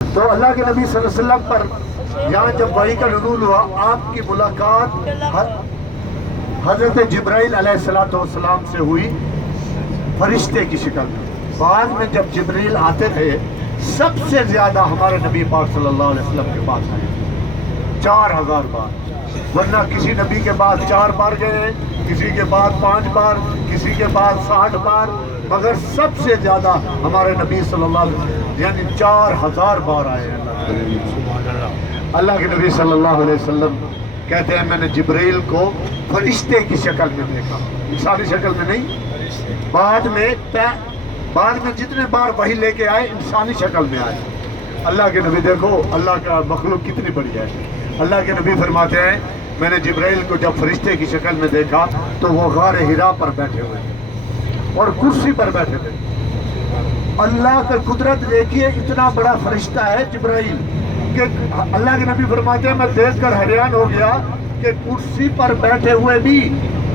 تو اللہ کے نبی صلی اللہ علیہ وسلم پر یہاں جب وحی کا نزول ہوا، آپ کی ملاقات حضرت جبرائیل علیہ السلام سے ہوئی فرشتے کی شکل میں۔ بعد میں جب جبرائیل آتے تھے سب سے زیادہ ہمارے نبی پاک صلی اللہ علیہ وسلم کے پاس آئے 4000 بار، ورنہ کسی نبی کے بعد 4 بار گئے ہیں، کسی کے بعد 5 بار، کسی کے بعد 60 بار، مگر سب سے زیادہ ہمارے نبی صلی اللہ علیہ وسلم یعنی 4000 بار آئے ہیں۔ اللہ کے نبی صلی اللہ علیہ وسلم کہتے ہیں میں نے جبرائیل کو فرشتے کی شکل میں دیکھا، انسانی شکل میں نہیں۔ بعد میں جتنے بار وحی لے کے آئے انسانی شکل میں آئے۔ اللہ کے نبی دیکھو اللہ کا مخلوق کتنی بڑی ہے۔ اللہ کے نبی فرماتے ہیں میں نے جبرائیل کو جب فرشتے کی شکل میں دیکھا تو وہ غار حرا پر بیٹھے ہوئے تھے اور کرسی پر بیٹھے تھے۔ اللہ کا قدرت دیکھیے، اتنا بڑا فرشتہ ہے جبرائیل کہ اللہ کے نبی فرماتے ہیں میں دیکھ کر حیران ہو گیا کہ کرسی پر بیٹھے ہوئے بھی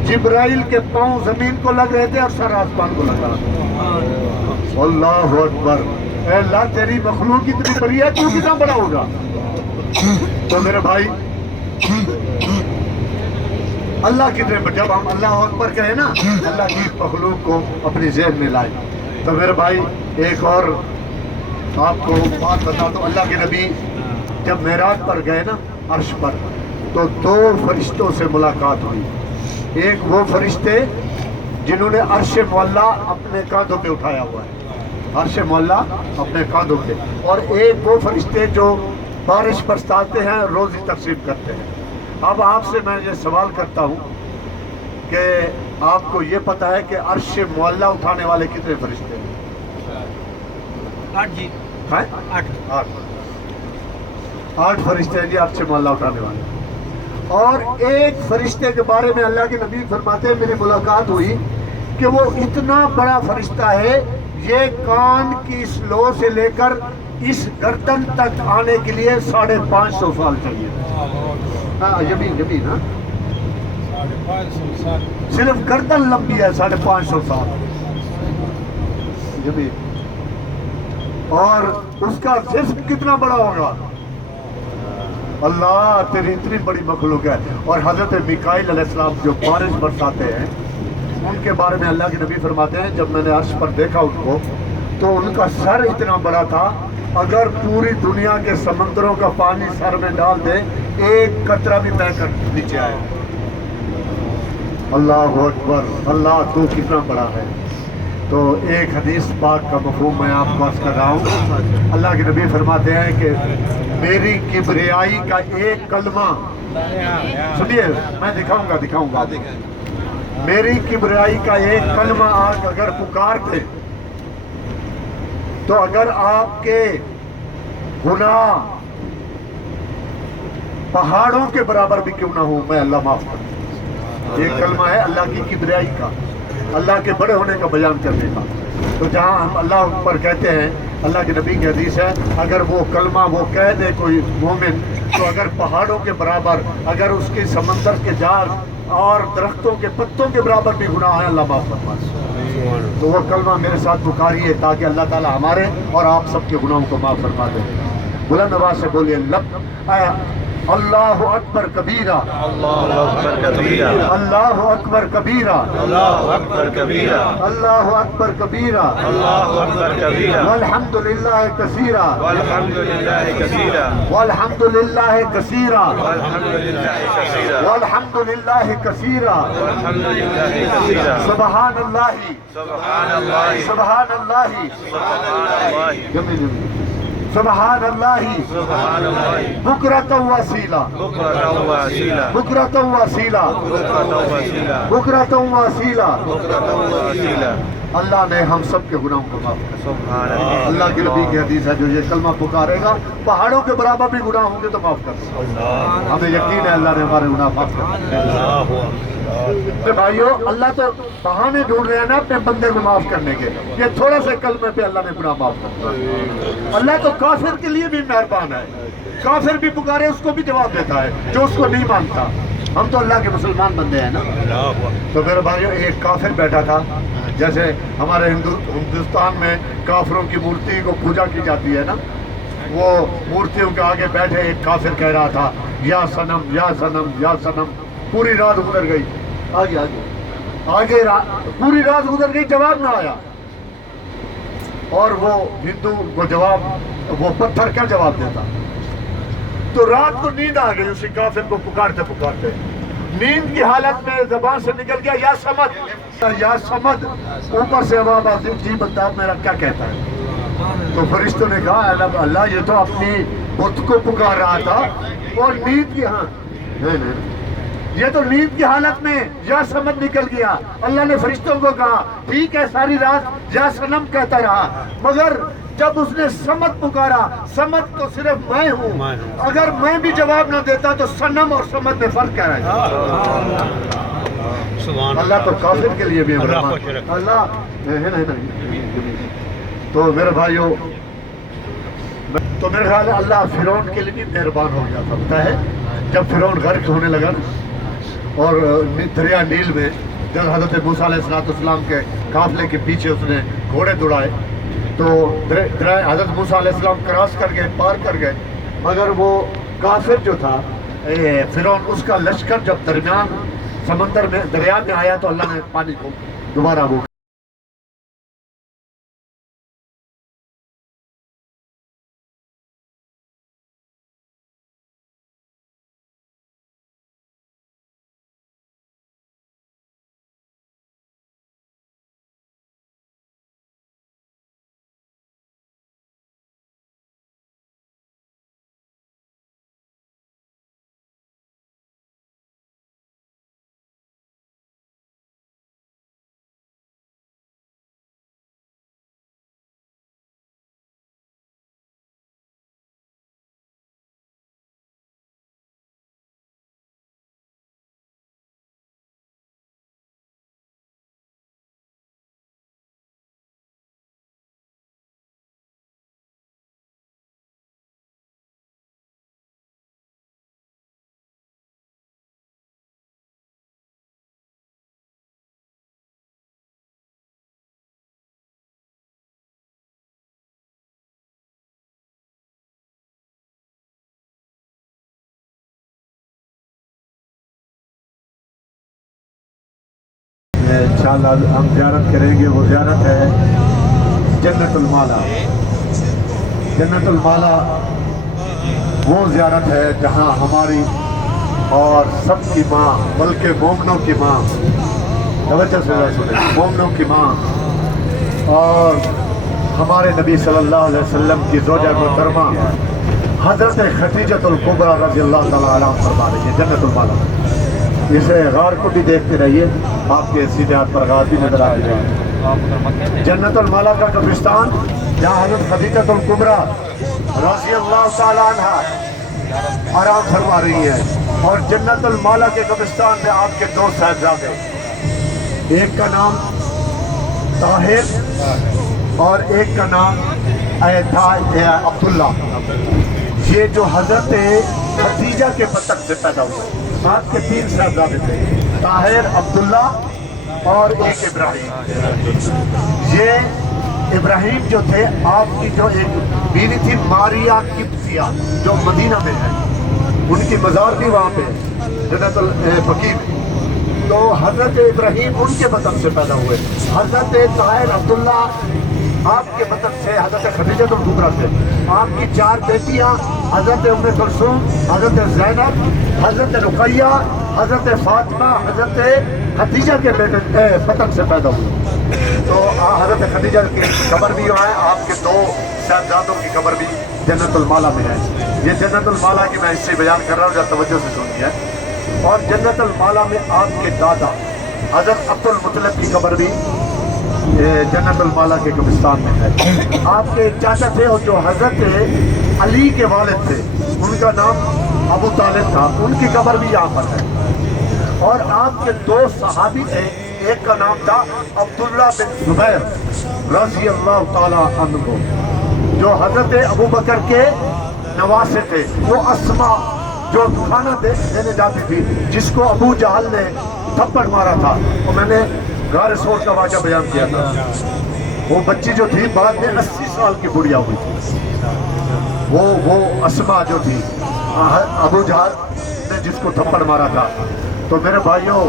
جبرائیل کے پاؤں زمین کو لگ رہے تھے اور سر آسمان کو لگ رہا تھا۔ اللہ اکبر، اے اللہ تیری مخلوق اتنی بڑی ہے، تو کتنا بڑا ہوگا۔ تو میرے بھائی اللہ کتنے، جب ہم اللہ اکبر کہیں نا اللہ کی مخلوق کو اپنی ذہن میں لائیں، تو میرے بھائی ایک اور آپ کو بات بتا دو۔ اللہ کے نبی جب معراج پر گئے نا عرش پر، تو 2 فرشتوں سے ملاقات ہوئی۔ ایک وہ فرشتے جنہوں نے عرش معلیٰ اپنے کاندھوں پہ اٹھایا ہوا ہے، عرش معلیٰ اپنے کاندھوں پہ، اور ایک وہ فرشتے جو بارش برساتے ہیں، روزی تقسیم کرتے ہیں۔ اب آپ سے میں یہ سوال کرتا ہوں کہ آپ کو یہ پتہ ہے کہ عرش معلیٰ اٹھانے والے کتنے فرشتے ہیں؟ 8 جی، 8 فرشتے ہیں جی عرش معلیٰ اٹھانے والے۔ اور ایک فرشتے کے بارے میں اللہ کے نبی فرماتے ہیں میری ملاقات ہوئی کہ وہ اتنا بڑا فرشتہ ہے، یہ کان کی اس لو سے لے کر اس گردن تک آنے کے لیے 550 سال چاہیے۔ ہاں یبی نا، 550 سال صرف گردن لمبی ہے 550 سال یبی، اور اس کا جسم کتنا بڑا ہوگا۔ اللہ تیری اتنی بڑی مخلوق ہے۔ اور حضرت میکائیل علیہ السلام جو بارش برساتے ہیں، ان کے بارے میں اللہ کے نبی فرماتے ہیں جب میں نے عرش پر دیکھا ان کو تو ان کا سر اتنا بڑا تھا، اگر پوری دنیا کے سمندروں کا پانی سر میں ڈال دے ایک قطرہ بھی بہہ کر نیچے آئے۔ اللہ اکبر، اللہ تو کتنا بڑا ہے۔ تو ایک حدیث پاک کا مفہوم میں آپ کو عرض کر رہا ہوں۔ اللہ کے نبی فرماتے ہیں کہ میری کبریائی کا ایک کلمہ، سنیے میں دکھاؤں گا میری کبریائی کا ایک کلمہ آج اگر پکارتے تو اگر آپ کے گناہ پہاڑوں کے برابر بھی کیوں نہ ہو میں اللہ معاف کر دوں۔ یہ کلمہ ہے اللہ کی کبریائی کا، اللہ کے بڑے ہونے کا بیان کرنے کا۔ تو جہاں ہم اللہ پر کہتے ہیں، اللہ کے نبی کی حدیث ہے اگر وہ کلمہ وہ کہہ دے کوئی مومن تو اگر پہاڑوں کے برابر، اگر اس کے سمندر کے جال اور درختوں کے پتوں کے برابر بھی گناہ ہے اللہ معاف فرما دے۔ تو وہ کلمہ میرے ساتھ پکاریے تاکہ اللہ تعالی ہمارے اور آپ سب کے گناہوں کو معاف فرما دے۔ بلند آواز سے بولیے اللہ اکبر کبیرہ، اللہ اکبر کبیرہ، اللہ اکبر کبیرہ، اللہ اکبر کبیرہ، اللہ اکبر کبیرہ، اللہ اکبر کبیرہ، والحمد للہ کثیرہ، والحمد للہ کثیرہ، والحمد للہ کثیرہ، والحمد للہ کثیرہ، والحمد للہ کثیرہ، والحمد للہ کثیرہ، سبحان اللہ، سبحان اللہ، سبحان اللہ، سبحان اللہ، سبحان اللہ، سبحان اللہ، بکرۃ وسیلہ، بکرۃ وسیلہ، بکرۃ وسیلہ، بکرۃ وسیلہ، بکرۃ وسیلہ۔ بکرۃ وسیلہ، اللہ نے ہم سب کے گناہوں کو معاف کر سبحان اللہ، اللہ کے نبی کی حدیث ہے جو یہ کلمہ پکارے گا پہاڑوں کے برابر بھی گناہ ہوں گے تو معاف کر دو۔ ہمیں یقین ہے اللہ نے ہمارے گناہ معاف کر دیا۔ بھائیو اللہ تو بہانے ڈھونڈ رہے ہیں نا اپنے بندے کو معاف کرنے کے، یہ تھوڑا سے کلمے پہ اللہ نے گناہ معاف کر دیا۔ اللہ تو کافر کے لیے بھی مہربان ہے، کافر بھی پکارے اس کو بھی جواب دیتا ہے جو اس کو نہیں مانتا۔ ہم تو اللہ کے مسلمان بندے ہیں نا۔ تو میرے بھائیو ایک کافر بیٹھا تھا، جیسے ہمارے ہندوستان میں کافروں کی مورتی کو پوجا کی جاتی ہے نا، وہ مورتیوں کے آگے بیٹھے ایک کافر کہہ رہا تھا یا صنم یا صنم یا صنم. پوری رات گزر گئی. آگے پوری رات گزر گئی, جواب نہ آیا. اور وہ ہندو کو جواب, وہ پتھر کیا جواب دیتا. تو رات کو نیند آ گئی اسی کافر کو پکارتے پکارتے. نیند کی حالت میں زبان سے نکل گیا یا سمد, یا سمد. اوپر سے آواز آتی, جی بتا میرا کیا کہتا ہے. تو فرشتوں نے کہا اللہ یہ تو اپنی بت کو پکار رہا تھا اور نیند کی, ہاں نہیں یہ تو نیند کی حالت میں یا سمد نکل گیا. اللہ نے فرشتوں کو کہا ٹھیک ہے ساری رات یا سنم کہتا رہا, مگر جب اس نے سمد پکارا, سمد تو صرف میں ہوں, اگر میں بھی جواب نہ دیتا تو سنم اور سمد میں فرق کیا رہے. اللہ تو کافر کے لیے بھی اللہ. تو میرے بھائیوں, تو میرے خیال ہے اللہ فرعون کے لیے بھی مہربان ہو گیا تھا. پتہ ہے جب فرعون غرق ہونے لگا اور دریا نیل میں جب حضرت موسیٰ علیہ السلام کے قافلے کے پیچھے اس نے گھوڑے دوڑائے تو حضرت موسیٰ علیہ السلام کراس کر گئے, پار کر گئے, مگر وہ کافر جو تھا فرعون, اس کا لشکر جب درمیان سمندر میں دریا میں آیا تو اللہ نے پانی کو دوبارہ وہ انشاءاللہ ہم زیارت کریں گے. وہ زیارت ہے جنت المالا. جنت المالا وہ زیارت ہے جہاں ہماری اور سب کی ماں, بلکہ مومنوں کی ماں, توجہ سے سنیں, مومنوں کی ماں اور ہمارے نبی صلی اللہ علیہ وسلم کی زوجہ محترمہ حضرت خدیجۃ الکبریٰ رضی اللہ تعالیٰ عنہا فرما رہی ہے جنت المالا. اسے غار کو بھی دیکھتے رہیے, آپ کے سیدھے ہاتھ پر غار بھی نظر آ رہی ہے. جنت المالا کا قبرستان جہاں حضرت خدیجۃ الکبریٰ رضی اللہ تعالیٰ عنہا آرام فرما رہی ہے. اور جنت المالا کے قبرستان میں آپ کے 2 صاحبزادے, ایک کا نام طاہر اور ایک کا نام عبداللہ. یہ جو حضرت خدیجہ کے بطن سے پیدا ہوئے. آپ کے 3 صاحبزادے تھے, طاہر, عبداللہ اور ایک ابراہیم. یہ ابراہیم جو تھے آپ کی جو ایک بیوی تھی ماریا قبطیہ جو مدینہ میں ہے, ان کی مزار بھی وہاں پہ جنت البقیع میں. تو حضرت ابراہیم ان کے بطن سے پیدا ہوئے. حضرت طاہر, عبداللہ آپ کے بطن سے, حضرت خدیجۃ الکبریٰ سے. آپ کی 4 بیٹیاں حضرت ام کلثوم, حضرت زینب, حضرت رقیہ, حضرت فاطمہ, حضرت خدیجہ کے بطن سے پیدا ہوئی. تو حضرت خدیجہ کی قبر بھی ہے, آپ کے 2 صاحبزادوں کی قبر بھی جنت المالا میں ہے. یہ جنت المالا کی میں اس سے بیان کر رہا ہوں, جب توجہ سے سنی ہے. اور جنت المالا میں آپ کے دادا حضرت عبد المطلب کی قبر بھی جنت المالا کے قبرستان میں ہے. آپ کے چاچا تھے اور جو حضرت علی کے والد تھے, ان کا نام ابو طالب تھا, ان کی قبر بھی یہاں پر ہے. اور آپ کے 2 صحابی تھے, ایک کا نام تھا عبداللہ بن زبیر رضی اللہ تعالی عنہ, جو حضرت ابو بکر کے نواسے تھے. وہ اسما جو کھانا دینے جاتی تھی, جس کو ابو جہل نے تھپڑ مارا تھا, اور میں نے غار سور کا واقعہ بیان کیا تھا. وہ بچی جو تھی بعد میں 80 سال کی بڑھیا ہوئی تھی، وہ اسما جو تھی ابو جہل نے جس کو تھپڑ مارا تھا. تو میرے بھائیوں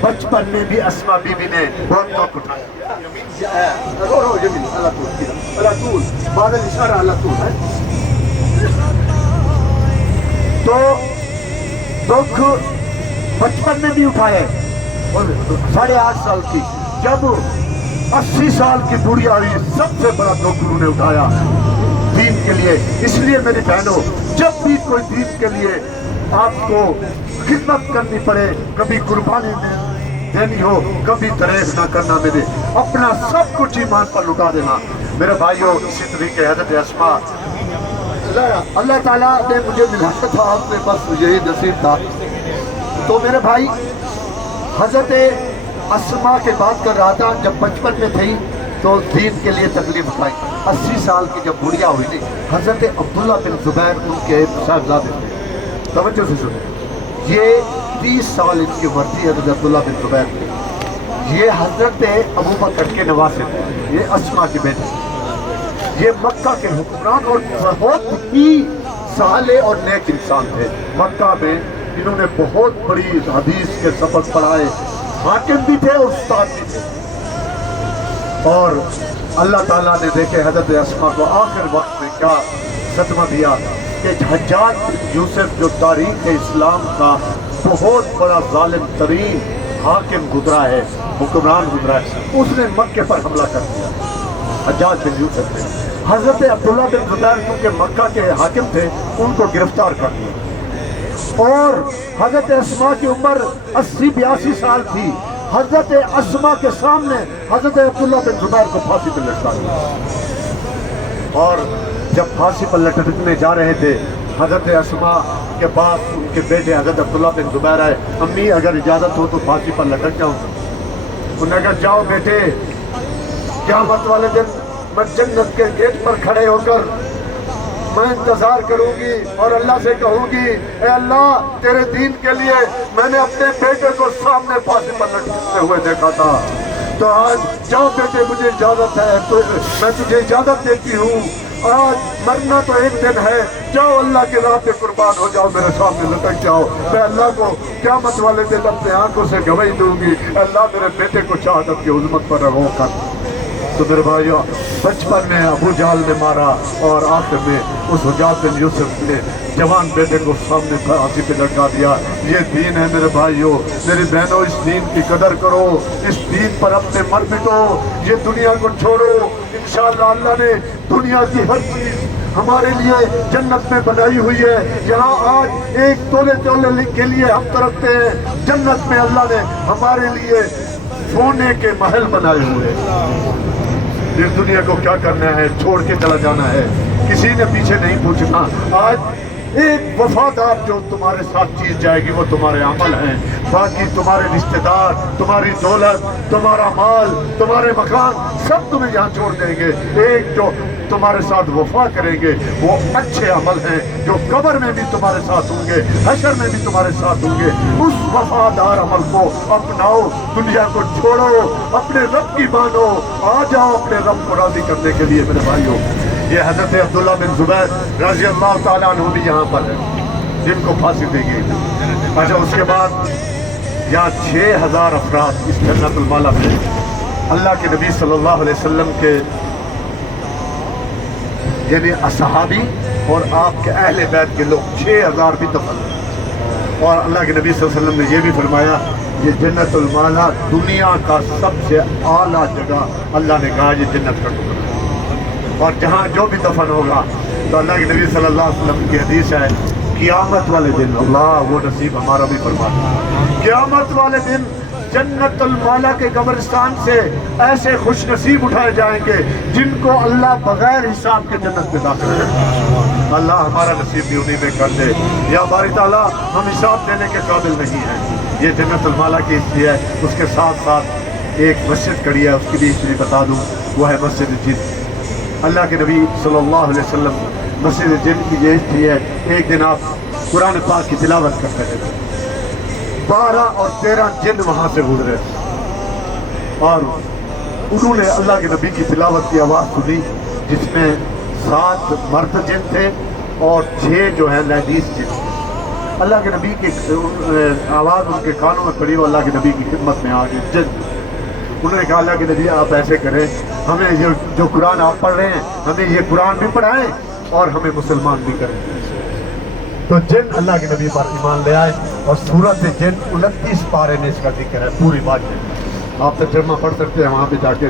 بچپن میں بھی اسما بی بی نے بہت دکھ اٹھایا. تو دکھ بچپن میں بھی اٹھائے، اور 8.5 سال کی جب 80 سال کی بڑھیا ہوئی سب سے بڑا دکھ انہوں نے اٹھایا دین کے لیے. اس لیے میری بہنوں جب بھی کوئی دین کے لیے آپ کو خدمت کرنی پڑے، کبھی قربانی دینی ہو، کبھی دریغ نہ کرنا، میرے اپنا سب کچھ ایمان پر لٹا دینا. میرے بھائیوں اسی طریقے حضرت اسما اللہ تعالیٰ نے مجھے ملایا تھا، آپ نے بس یہی نصیب تھا. تو میرے بھائی حضرت اسما کے بات کر رہا تھا، جب بچپن میں تھی تو دین کے لیے تکلیف اٹھائی. 80 سال کی جب بڑھیا ہوئی تھی، حضرت عبداللہ بن زبیر ان کے صاحبزادے تھے. توجہ سے سنیں، یہ 30 سال ان کی عمر تھی حضرت عبداللہ بن زبیر کی. یہ حضرت ابو بکر کے نواسے تھے، یہ اسما کے بیٹے، یہ مکہ کے حکمران اور بہت ہی صالح اور نیک انسان تھے. مکہ میں انہوں نے بہت بڑی حدیث کے سبق پڑھائے، حاکم بھی تھے اور استاد بھی تھے. اور اللہ تعالیٰ نے دیکھے حضرت اسما کو آخر وقت میں کیا صدمہ دیا کہ حجاج یوسف جو تاریخ اسلام کا بہت بڑا ظالم ترین حاکم گزرا ہے، حکمران گزرا ہے، اس نے مکے پر حملہ کر دیا. حجاج بن یوسف نے حضرت عبداللہ بن زبیر کیونکہ مکہ کے حاکم تھے ان کو گرفتار کر دیا. اور حضرت اسما کی عمر 80-82 سال تھی. حضرت اسما کے سامنے حضرت عبداللہ بن زبیر کو پھانسی پر لٹکا دیا. اور جب پھانسی پر لٹکنے جا رہے تھے حضرت اسما کے پاس ان کے بیٹے حضرت عبداللہ بن زبیر آئے، امی اگر اجازت ہو تو پھانسی پر لٹک جاؤں. انہوں نے کہا جاؤ بیٹے، قیامت والے دن میں جنت کے گیٹ پر کھڑے ہو کر میں انتظار کروں گی اور اللہ سے کہوں گی اے اللہ تیرے دین کے لیے میں نے اپنے بیٹے کو سامنے پھانسی پر لٹکتے ہوئے دیکھا تھا. تو آج جاؤ بیٹے مجھے اجازت ہے، تو میں تجھے اجازت دیتی ہوں، آج مرنا تو ایک دن ہے، جاؤ اللہ کے راہ پہ قربان ہو جاؤ، میرے سامنے لٹک جاؤ. میں اللہ کو قیامت والے دن اپنے آنکھوں سے گواہی دوں گی اللہ میرے بیٹے کو شہادت کی عظمت پر رہو کر. تو میرے بھائیو بچپن میں ابو جہل نے مارا اور آخر میں اس حجاج بن یوسف نے جوان بیٹے کو سامنے پھانسی پہ لٹکا دیا. یہ دین ہے میرے بھائیو، میری بہنوں، اس دین کی قدر کرو، اس دین پر اپنے مر مٹو، یہ دنیا کو چھوڑو. انشاءاللہ اللہ نے دنیا کی ہر چیز ہمارے لیے جنت میں بنائی ہوئی ہے. یہاں آج ایک تولے کے لیے ہم ترکتے ہیں، جنت میں اللہ نے ہمارے لیے سونے کے محل بنائے ہوئے. اس دنیا کو کیا کرنا ہے، چھوڑ کے چلا جانا ہے، کسی نے پیچھے نہیں پوچھنا. آج ایک وفادار جو تمہارے ساتھ چیز جائے گی وہ تمہارے عمل ہیں، باقی تمہارے رشتہ دار، تمہاری دولت، تمہارا مال، تمہارے مکان سب تمہیں یہاں چھوڑ دیں گے. ایک جو تمہارے ساتھ وفا کریں گے وہ اچھے عمل ہیں جو قبر میں بھی تمہارے ساتھ ہوں گے، حشر میں بھی تمہارے ساتھ ہوں گے. اس وفادار عمل کو اپناؤ، دنیا کو چھوڑو، اپنے رب کی مانو، آ جاؤ اپنے رب کو راضی کرنے کے لیے. میرے بھائیوں یہ حضرت عبداللہ بن زبیر رضی اللہ تعالیٰ عنہ بھی یہاں پر ہیں جن کو پھانسی دی گئی. اچھا اس کے بعد یہاں 6000 افراد اس جنت المالا میں اللہ کے نبی صلی اللہ علیہ وسلم کے یعنی اصحابی اور آپ کے اہل بیت کے لوگ 6000 بھی دفن. اور اللہ کے نبی صلی اللہ علیہ وسلم نے یہ بھی فرمایا یہ جنت المالا دنیا کا سب سے اعلیٰ جگہ اللہ نے کہا یہ جنت کا ٹکڑا. اور جہاں جو بھی دفن ہوگا تو اللہ کے نبی صلی اللہ علیہ وسلم کی حدیث ہے قیامت والے دن اللہ وہ نصیب ہمارا بھی فرماتا ہے. قیامت والے دن جنت المالا کے قبرستان سے ایسے خوش نصیب اٹھائے جائیں گے جن کو اللہ بغیر حساب کے جنت میں داخل کرے. اللہ ہمارا نصیب بھی انہیں میں کر دے. یا باری تعالیٰ ہم حساب دینے کے قابل نہیں ہیں. یہ جنت المالا کی ہسٹری ہے. اس کے ساتھ ساتھ ایک مسجد کھڑی ہے، اس کی بھی ہسٹری بتا دوں، وہ ہے مسجد جن. اللہ کے نبی صلی اللہ علیہ وسلم مسجد جن کی یہ ہسٹری ہے. ایک دن آپ قرآن پاک کی تلاوت کرتے تھے، 12 اور 13 جن وہاں سے گزرے اور انہوں نے اللہ کے نبی کی تلاوت کی آواز سنی جس میں 7 مرد جن تھے اور 6 جو ہیں لیڈیز جن تھے۔ اللہ کے نبی کی آواز ان کے کانوں میں پڑی، وہ اللہ کے نبی کی خدمت میں آ گئے جن۔ انہوں نے کہا اللہ کے نبی آپ ایسے کریں، ہمیں یہ جو قرآن آپ پڑھ رہے ہیں ہمیں یہ قرآن بھی پڑھائیں اور ہمیں مسلمان بھی کریں۔ تو جن اللہ کے نبی پر ایمان لے آئے اور سورت جن 29 پارے میں اس کا ذکر ہے پوری بات ہے۔ آپ ترجمہ پڑھ سکتے ہیں وہاں پہ جا کے۔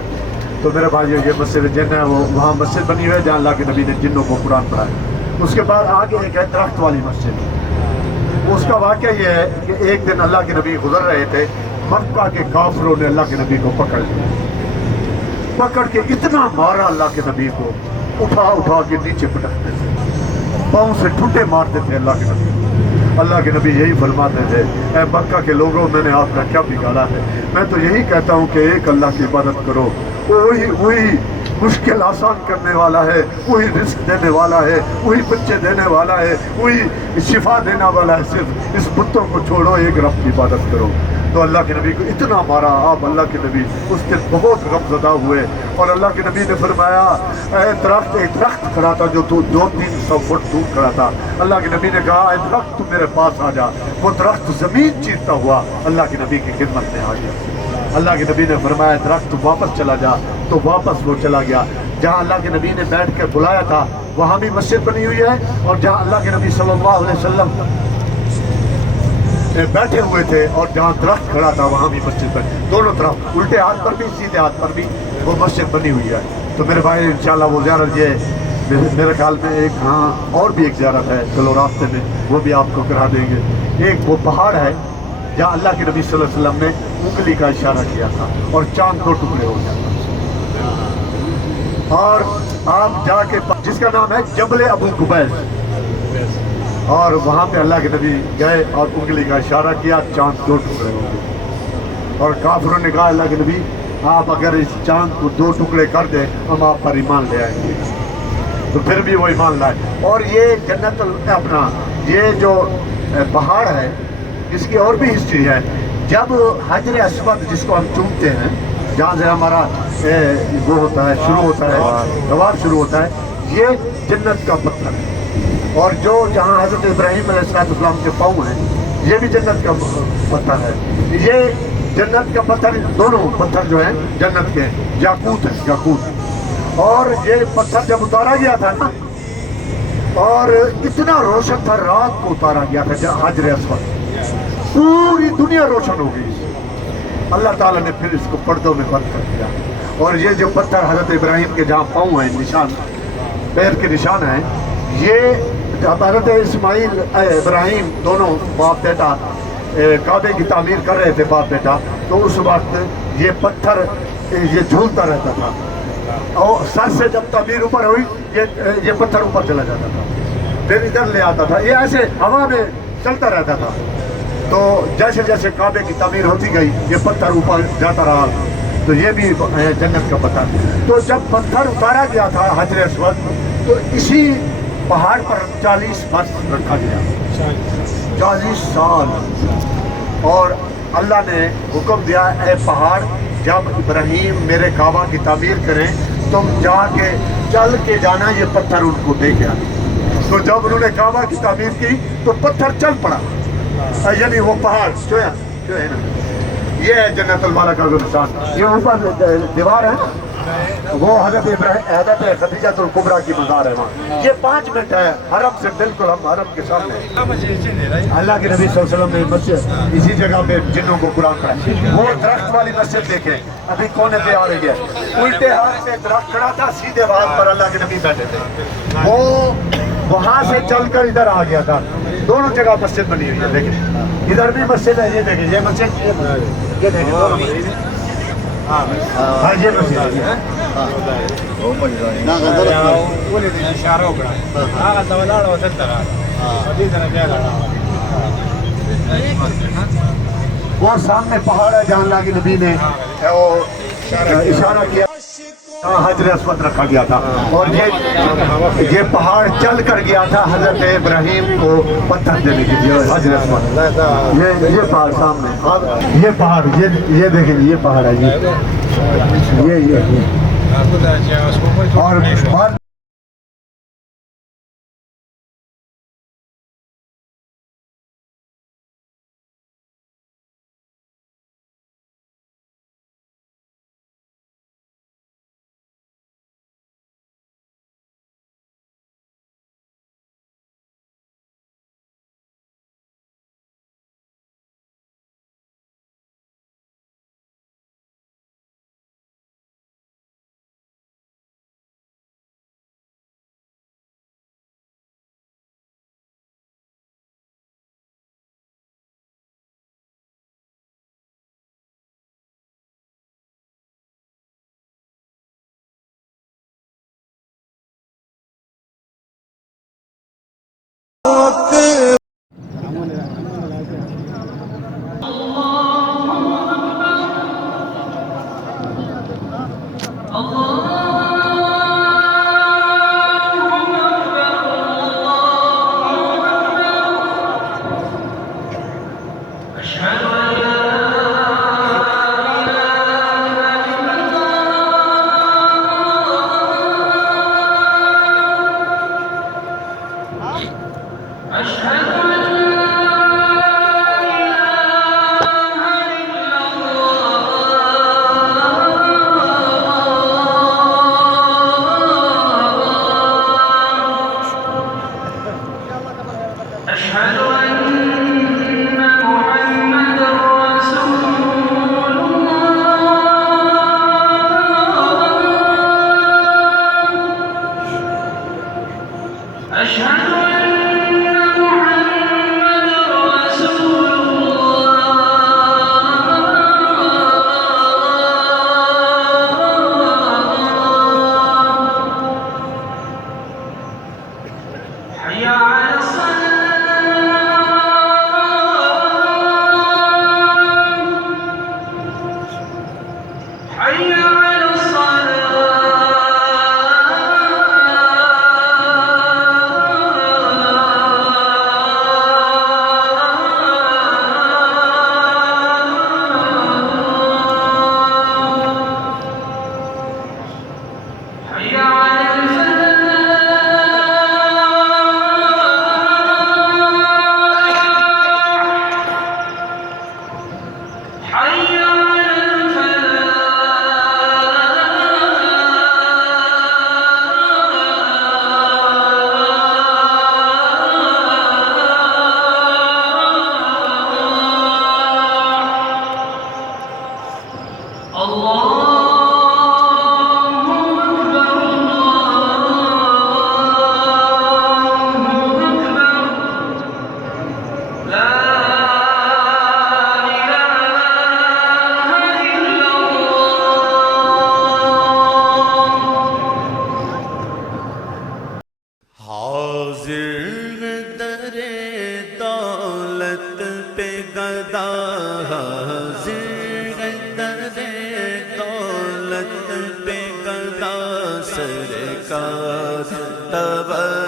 تو میرے بھائی یہ مسجد جن ہے، وہ وہاں مسجد بنی ہوئی ہے جہاں اللہ کے نبی نے جنوں کو قرآن پڑھایا۔ اس کے بعد آگے ایک ہے درخت والی مسجد۔ اس کا واقعہ یہ ہے کہ ایک دن اللہ کے نبی گزر رہے تھے، مکہ کے کافروں نے اللہ کے نبی کو پکڑ لیا، پکڑ کے اتنا مارا اللہ کے نبی کو، اٹھا کے نیچے پٹکتے تھے، پاؤں سے ٹھٹے مارتے تھے اللہ کے نبی۔ اللہ کے نبی یہی فرماتے تھے اے مکہ کے لوگوں میں نے آپ کا کیا بگاڑا ہے، میں تو یہی کہتا ہوں کہ ایک اللہ کی عبادت کرو، وہی مشکل آسان کرنے والا ہے، وہی رزق دینے والا ہے، وہی بچے دینے والا ہے، وہی شفا دینے والا ہے، صرف اس بتوں کو چھوڑو، ایک رب کی عبادت کرو۔ تو اللہ کے نبی کو اتنا مارا، آپ اللہ کے نبی اس دن بہت غم زدہ ہوئے، اور اللہ کے نبی نے فرمایا اے درخت، ایک درخت کھڑا تھا جو 200-300 فٹ دور کھڑا تھا، اللہ کے نبی نے کہا اے درخت تو میرے پاس آ جا۔ وہ درخت زمین چیرتا ہوا اللہ کے نبی کی خدمت میں آ گیا۔ اللہ کے نبی نے فرمایا درخت تو واپس چلا جا، تو واپس وہ چلا گیا۔ جہاں اللہ کے نبی نے بیٹھ کے بلایا تھا وہاں بھی مسجد بنی ہوئی ہے، اور جہاں اللہ کے نبی صلی اللہ علیہ وسلم بیٹھے ہوئے تھے اور جہاں درخت کھڑا تھا وہاں بھی مسجد بنی، دونوں طرف الٹے ہاتھ پر بھی سیدھے ہاتھ پر بھی وہ مسجد بنی ہوئی ہے۔ تو میرے بھائی انشاءاللہ وہ زیارت یہ میرے خیال میں ایک ہاں اور بھی ایک زیارت ہے، چلو راستے میں وہ بھی آپ کو کرا دیں گے۔ ایک وہ پہاڑ ہے جہاں اللہ کے نبی صلی اللہ علیہ وسلم نے انگلی کا اشارہ کیا تھا اور چاند 2 ٹکڑے ہو گیا تھا، اور آپ جا کے جس کا نام ہے جبل ابو قبیس، اور وہاں پہ اللہ کے نبی گئے اور انگلی کا اشارہ کیا، چاند 2 ٹکڑے ہو گئے، اور کافروں نے کہا اللہ کے نبی آپ اگر اس چاند کو 2 ٹکڑے کر دیں ہم آپ پر ایمان لے آئیں گے۔ تو پھر بھی وہ ایمان لائے۔ اور یہ جنت اپنا یہ جو پہاڑ ہے اس کی اور بھی ہسٹری ہے۔ جب حجر اسود جس کو ہم چومتے ہیں، جہاں سے ہمارا وہ ہوتا ہے شروع ہوتا ہے طواف شروع ہوتا ہے، یہ جنت کا پتھر ہے، اور جو جہاں حضرت ابراہیم علیہ السلام کے پاؤں ہیں یہ بھی جنت کا پتھر ہے۔ یہ جنت کا پتھر، دونوں پتھر جو ہیں جنت کے یاقوت ہے، یاقوت۔ اور یہ پتھر جب اتارا گیا تھا نا، اور اتنا روشن تھا، رات کو اتارا گیا تھا حجر اسود، پوری دنیا روشن ہو گئی۔ اللہ تعالیٰ نے پھر اس کو پردوں میں بند کر دیا، اور یہ جو پتھر حضرت ابراہیم کے جہاں پاؤں ہیں، نشان پیر کے نشان ہیں، یہ حضرت اسماعیل ابراہیم دونوں باپ بیٹا کعبے کی تعمیر کر رہے تھے باپ بیٹا، تو اس وقت یہ پتھر یہ جھولتا رہتا تھا، اور سر سے جب تعمیر اوپر ہوئی یہ پتھر اوپر چلا جاتا تھا، پھر ادھر لے آتا تھا، یہ ایسے ہوا میں چلتا رہتا تھا۔ تو جیسے جیسے کعبے کی تعمیر ہوتی گئی یہ پتھر اوپر جاتا رہا، تو یہ بھی جنت کا پتھر۔ تو جب پتھر اتارا گیا تھا حجر اسود، تو اسی پہاڑ پر 40 برس رکھا گیا، 40 سال، اور اللہ نے حکم دیا اے پہاڑ جب ابراہیم میرے کعبہ کی تعمیر کریں تم جا کے چل کے جانا، یہ پتھر ان کو دے گیا۔ تو جب انہوں نے کعبہ کی تعمیر کی تو پتھر چل پڑا، یعنی وہ پہاڑ جو ہے نا، یہ ہے جنت المالا کا نشان۔ یہ اوپر دیوار ہے وہ حضرت خدیجہ الکبریٰ کی مزار ہے وہاں۔ یہ 5 منٹ ہے حرم سے، بالکل ہم حرم کے سامنے۔ اللہ کے نبی صلی اللہ علیہ وسلم نے مسجد اسی جگہ پہ جنوں کو قرآن پڑھایا۔ وہ درخت والی مسجد دیکھیں، ابھی کونے پہ آ رہی ہے، الٹے ہاتھ پہ درخت کھڑا تھا، سیدھے ہاتھ پر اللہ کے نبی بیٹھے تھے۔ وہ وہاں سے چل کر ادھر آ گیا تھا، دونوں جگہ مسجد بنی ہوئی ہے۔ دیکھیں ادھر بھی مسجد ہے، یہ دیکھیں یہ مسجد، یہ دیکھیں دونوں مسجد، ہاں یہ مسجد ہے۔ وہ سامنے پہاڑ ہے جہاں اللہ کے نبی نے اشارہ کیا، حجر اسود رکھا گیا تھا، اور یہ پہاڑ چل کر گیا تھا حضرت ابراہیم کو پتھر دینے کے لیے، حجر اسود۔ یہ پہاڑ سامنے، یہ پہاڑ یہ دیکھیں یہ پہاڑ ہے، یہ یہ Arkadaşlar, spor اور بعد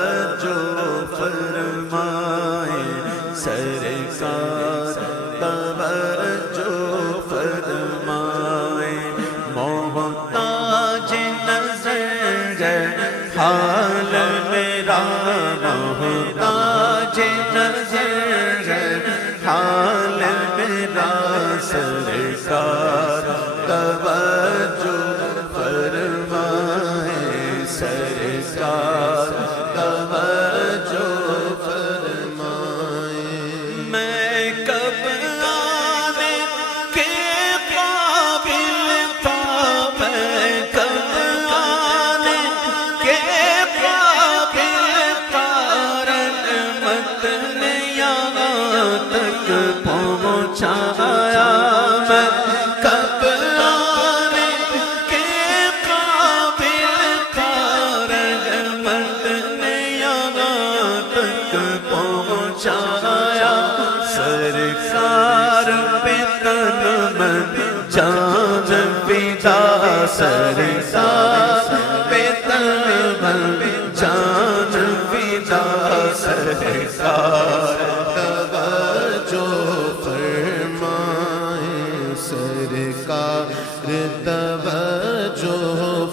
توجہ فرمائے سرکار توجہ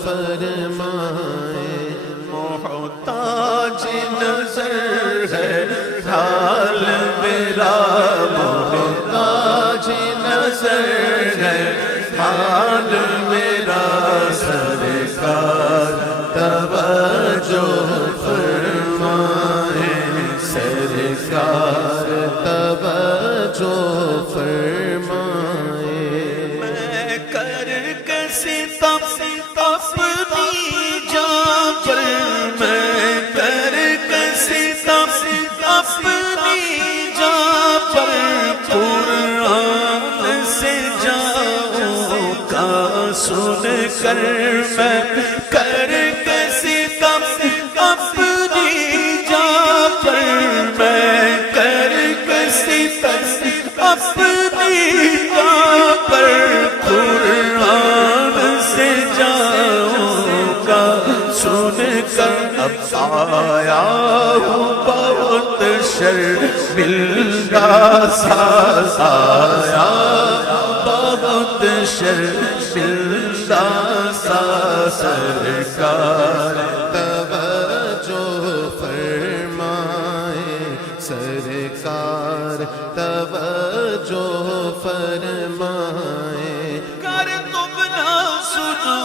فرمائے محتاج نظر ہے حال میرا محتاج نظر ہے حال میرا سرکار توجہ فرمائے سرکار توجہ فرمائے میں کر کے ستم اپنی جان پر میں کر کے ستم اپنی جان پر قرآن سے جاؤں کا سن کر میں کر کے ستم اپنی جان پر میں کر کے ستم اپنی جان پر قرآن سے جاؤں گا سن کر اب آیا ہوں بہت شرمندہ سا آیا بہت شرمندہ سا سرکار توجہ فرمائے سرکار توجہ فرمائے کر تم نہ سنو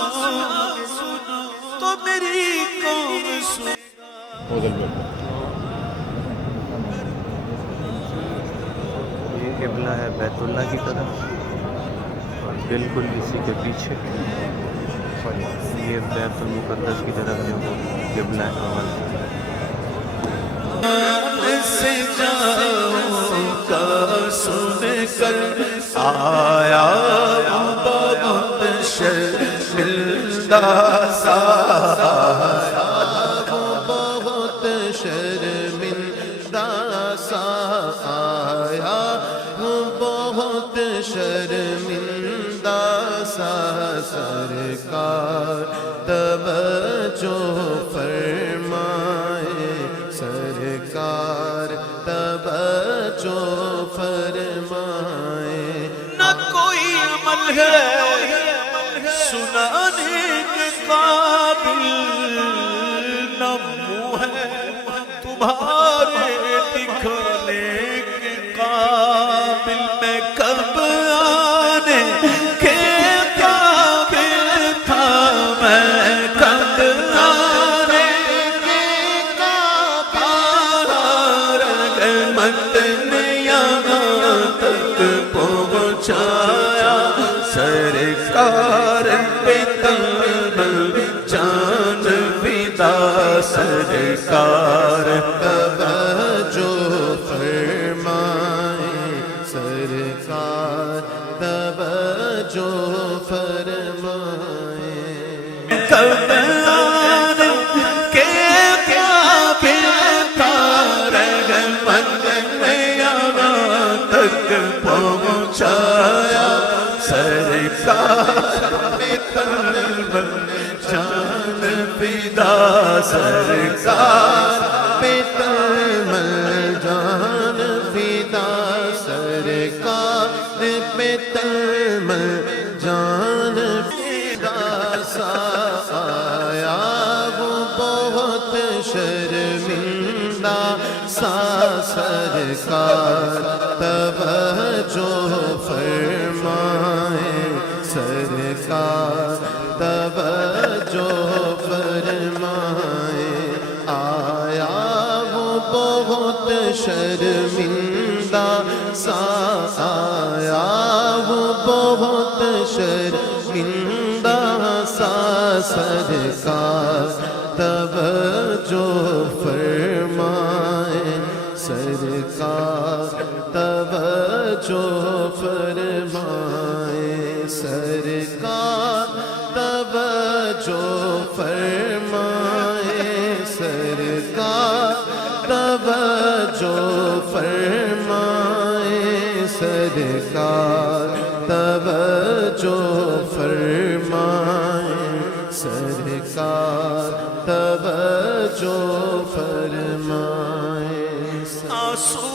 تو میری کون سنو یہ قبلہ ہے بیت اللہ کی طرف اور بالکل اسی کے پیچھے یہ بیت المقدس کی طرف جو قبلہ ہے سے جاؤں کا سن کر آیا بہت شرمندہ سا بہت شرمندہ سا آیا بہت شرمندہ سا سرکار توجہ فرمائے سرکار توجہ فرمائے نہ کوئی عمل ہے سنانے کے قابل نہ منہ ہے تمہارے دکھانے کے قابل میں کب آنے کے قابل تھا میں کب آنے کے قابل رحمت نے یہاں تک پہنچایا سرکار پہ تن جان فدا سرکار توجہ فرمائے سرکار توجہ فرمائے کب آنے کے قابل تھا رحمت نے یہاں تک پہنچایا سرکار میں تن جان فدا سرکار میں تن جان فدا سرکار میں تن جان فدا سا آیا وہ بہت شرمندہ سا سرکار توجہ فرمائے سرکار توجہ فرمائے آیا وہ بہت شرمندہ سا آیا وہ بہت شرمندہ سا سرکار توجہ فرمائے سرکار توجہ فرمائے سرکار توجہ فرمائے سرکار توجہ فرمائے سرکار توجہ فرمائے سرکار توجہ فرمائے آنسو